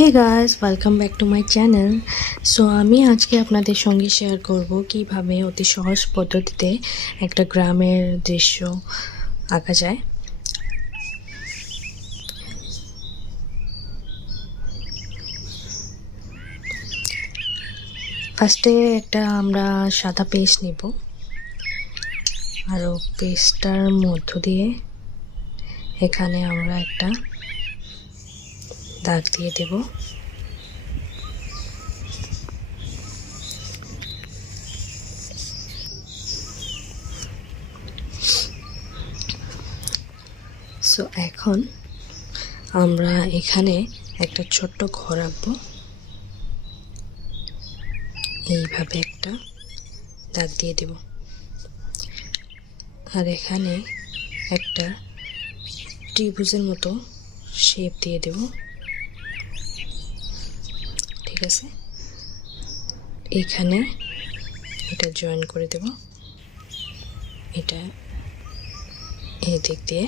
Hey guys, welcome back to my channel. So আমি আজকে আপনাদের সঙ্গে শেয়ার করব কিভাবে অতি সহজ পদ্ধতিতে একটা গ্রামের দৃশ্য আঁকা যায়। ফার্স্টে একটা আমরা সাদা পেজ নিব, আর পেজটার মধ্য দিয়ে এখানে আমরা একটা দাগ দিয়ে দেব। সো এখন আমরা এখানে একটা ছোট্ট ঘর আঁকবো। এইভাবে একটা দাগ দিয়ে দেব, আর এখানে একটা ত্রিভুজের মতো শেপ দিয়ে দেব। ঠিক আছে, এখানে এটা জয়েন করে দেব, এটা এই দিক দিয়ে।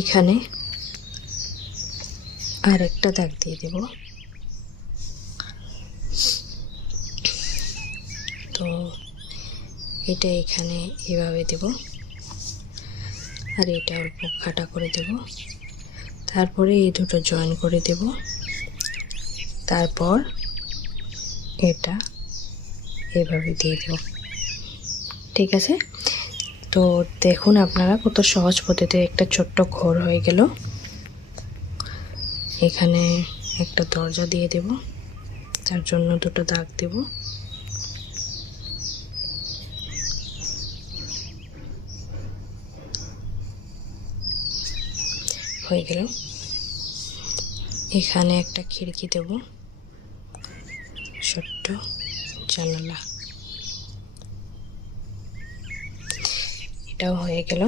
এখানে আর একটা দাগ দিয়ে দেব। তো এটা এখানে এভাবে দেব, আর এটা অল্প খাটা করে দেব। তারপরে এই দুটো জয়েন করে দেব। তারপর এটা এভাবে দিয়ে দেব। ঠিক আছে, তো দেখুন আপনারা কত সহজ পদ্ধতিতে একটা ছোট্ট ঘর হয়ে গেল। এখানে একটা দরজা দিয়ে দেব, তার জন্য দুটো দাগ দেব। হয়ে গেল। এখানে একটা খিড়কি দেব, ছোট্ট জানালা। এটাও হয়ে গেল।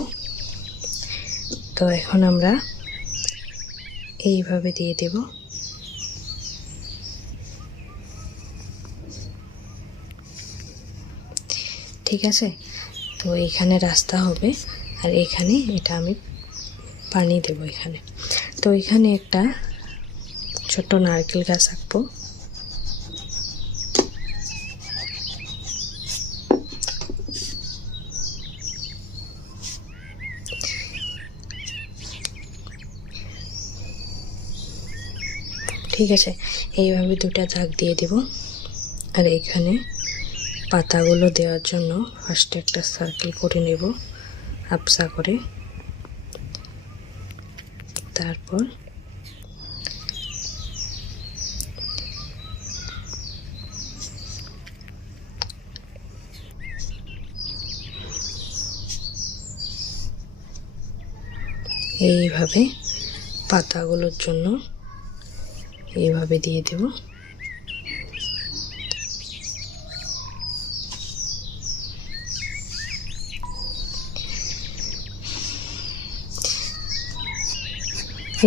তো এখন আমরা এইভাবে দিয়ে দেব। ঠিক আছে, তো এখানে রাস্তা হবে, আর এখানে এটা আমি পানি দেব এখানে। তো এখানে একটা ছোট্ট নারকেল গাছ আঁকবো। ঠিক আছে, এইভাবে দুটা দাগ দিয়ে দেব। আর এখানে পাতাগুলো দেওয়ার জন্য ফার্স্টে একটা সার্কেল করে নেব আপসা করে। তারপর এইভাবে পাতাগুলোর জন্য এইভাবে দিয়ে দেব।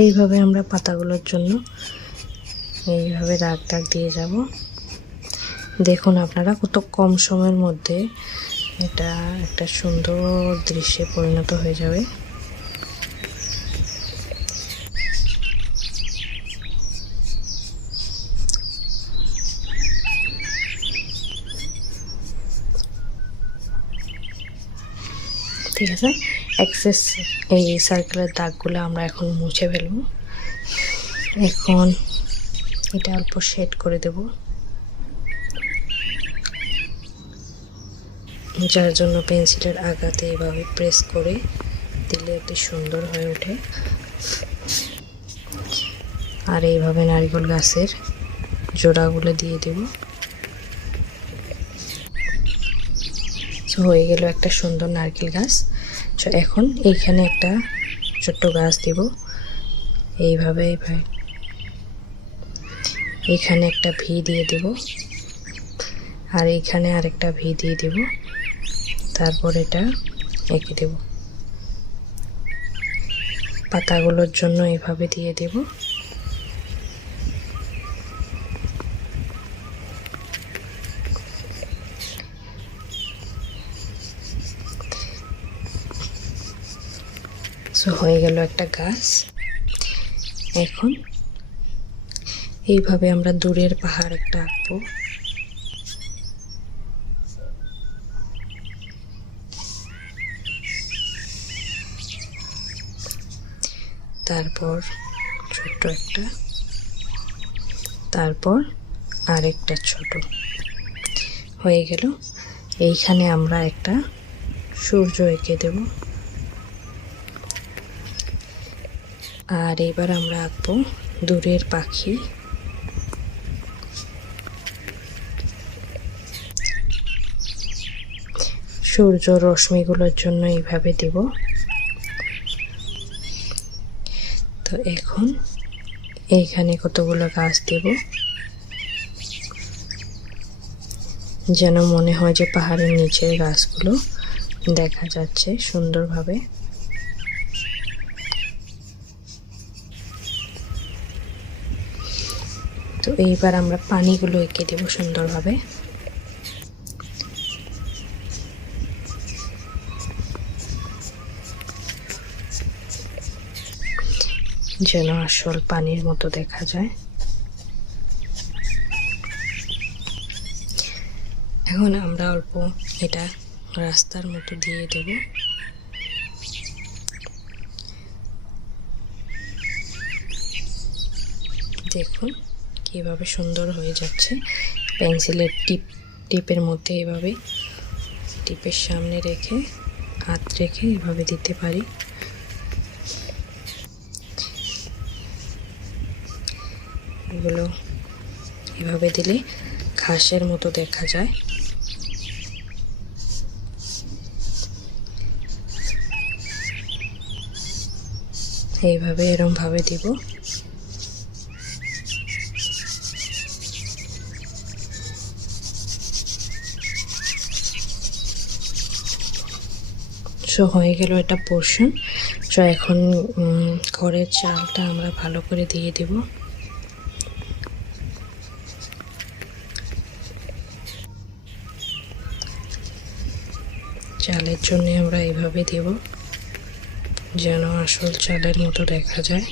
এইভাবে আমরা পাতাগুলোর জন্য এইভাবে দাগ দাগ দিয়ে যাব। দেখুন আপনারা কত কম সময়ের মধ্যে এটা একটা সুন্দর দৃশ্যে পরিণত হয়ে যাবে। ঠিক আছে, এক্সেস এই সার্কেলের দাগগুলো আমরা এখন মুছে ফেলব। এখন এটা অল্প শেড করে দেব, যার জন্য পেন্সিলের আগাতে এভাবে প্রেস করে দিলে অতি সুন্দর হয়ে ওঠে। আর এইভাবে নারকেল গাছের জোড়াগুলো দিয়ে দেব। হয়ে গেল একটা সুন্দর নারকেল গাছ। তো এখন এইখানে একটা ছোট্ট গাছ দেব, এইভাবে এইখানে একটা ভি দিয়ে দেব, আর এইখানে আরেকটা ভি দিয়ে দেব। তারপর এটা এঁকে দেব। পাতাগুলোর জন্য এইভাবে দিয়ে দেব। সো হয়ে গেল একটা গাছ। এখন এইভাবে আমরা দূরের পাহাড় একটা আঁকবো। তারপর ছোট্ট একটা, তারপর আরেকটা ছোট হয়ে গেল। এইখানে আমরা একটা সূর্য এঁকে দেব। আর এবার আমরা আঁকবো দূরের পাখি। সূর্য রশ্মিগুলোর জন্য এইভাবে দেব। তো এখন এইখানে কতগুলো গাছ দেব, যেন মনে হয় যে পাহাড়ের নিচের গাছগুলো দেখা যাচ্ছে সুন্দরভাবে। তো এইবার আমরা পানিগুলো এঁকে দেব সুন্দরভাবে। যেন আসল পানির মতো দেখা যায়। এখন আমরা অল্প এটা রাস্তার মতো দিয়ে দেব। দেখুন কিভাবে সুন্দর হয়ে যাচ্ছে। পেন্সিলের টিপের মধ্যে এভাবে টিপের সামনে রেখে হাত রেখে এভাবে দিতে পারি। এগুলো এভাবে দিলে ঘাসের মতো দেখা যায়। এইভাবে এরম ভাবে দিব। সো হয়ে গেল এটা পোর্শন। সো এখন ঘরের চালটা আমরা ভালো করে দিয়ে দেব। চালের জন্য আমরা এইভাবে দেব যেন আসল চালের মতো দেখা যায়।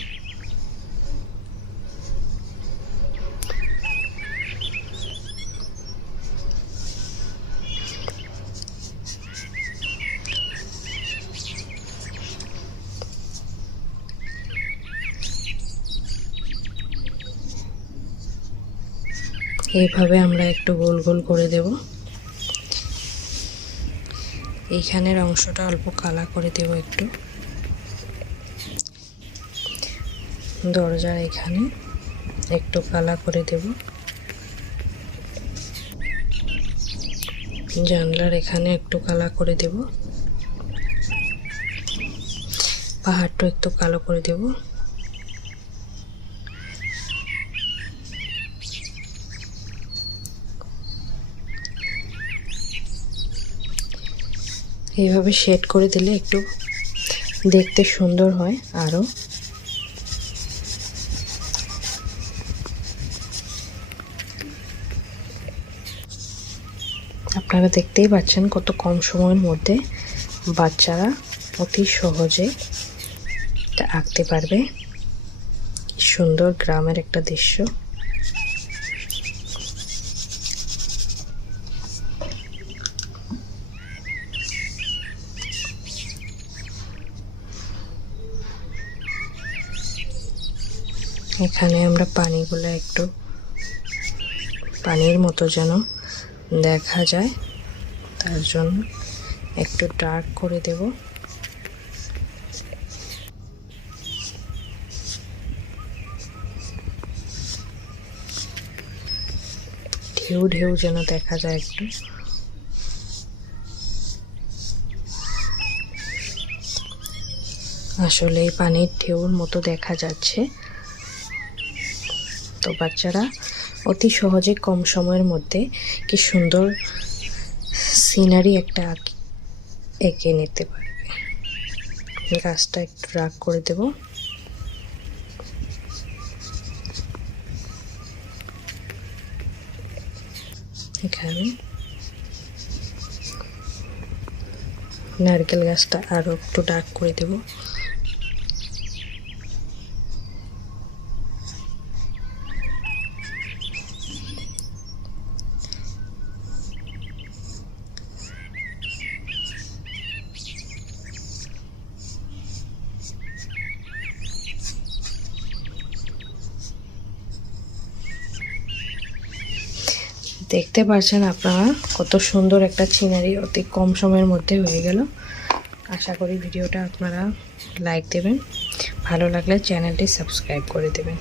এইভাবে আমরা একটু গোল গোল করে দেব। এইখানের অংশটা অল্প কালা করে দেব একটু। দরজার এখানে একটু কালা করে দেব। জানলার এখানে একটু কালা করে দেব। পাহাড়টা একটু কালো করে দেব। এইভাবে শেড করে দিলে একটু দেখতে সুন্দর হয় আরো। আপনারা দেখতেই পাচ্ছেন কত কম সময়ের মধ্যে বাচ্চারা অতি সহজে এটা আঁকতে পারবে। সুন্দর গ্রামের একটা দৃশ্য। এখানে আমরা পানিগুলো একটু পানির মতো যেন দেখা যায় তার জন্য একটু ডার্ক করে দেব। ঢেউ ঢেউ যেন দেখা যায় একটু। আসলে পানির ঢেউর মতো দেখা যাচ্ছে। তো বাচ্চারা অতি সহজে কম সময়ের মধ্যে কি সুন্দর সিনারি একটা এঁকে নিতে পারবে। গাছটা একটু রাগ করে দেব। এখানে নারকেল গাছটা আরো একটু ডার্ক করে দেব। দেখতে পাচ্ছেন আপনারা কত সুন্দর একটা সিনারি অতি কম সময়ের মধ্যে হয়ে গেল। আশা করি ভিডিওটা আপনারা লাইক দেবেন, ভালো লাগলে চ্যানেলটি সাবস্ক্রাইব করে দেবেন।